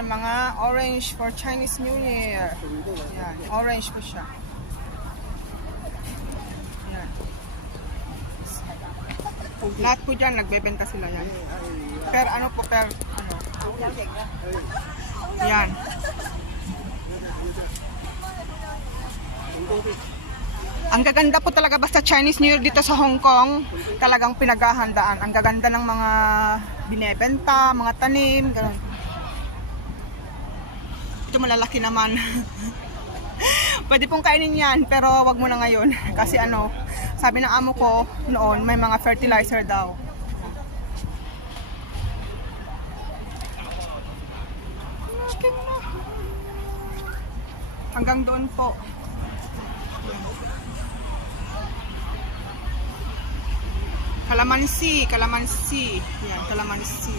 Mga orange for Chinese New Year. Yan, orange po siya. Yan. Lahat po dyan, nagbebenta sila yan. Per ano po, per ano. Yan. Ang gaganda po talaga basta Chinese New Year dito sa Hong Kong. Talagang pinaghahandaan. Ang gaganda ng mga binebenta, mga tanim, gano'n. Ito malalaki naman. Pwede pong kainin yan, pero wag mo na ngayon. Kasi ano, sabi ng amo ko noon, may mga fertilizer daw. Hanggang doon po. Kalamansi, kalamansi. Yan, kalamansi.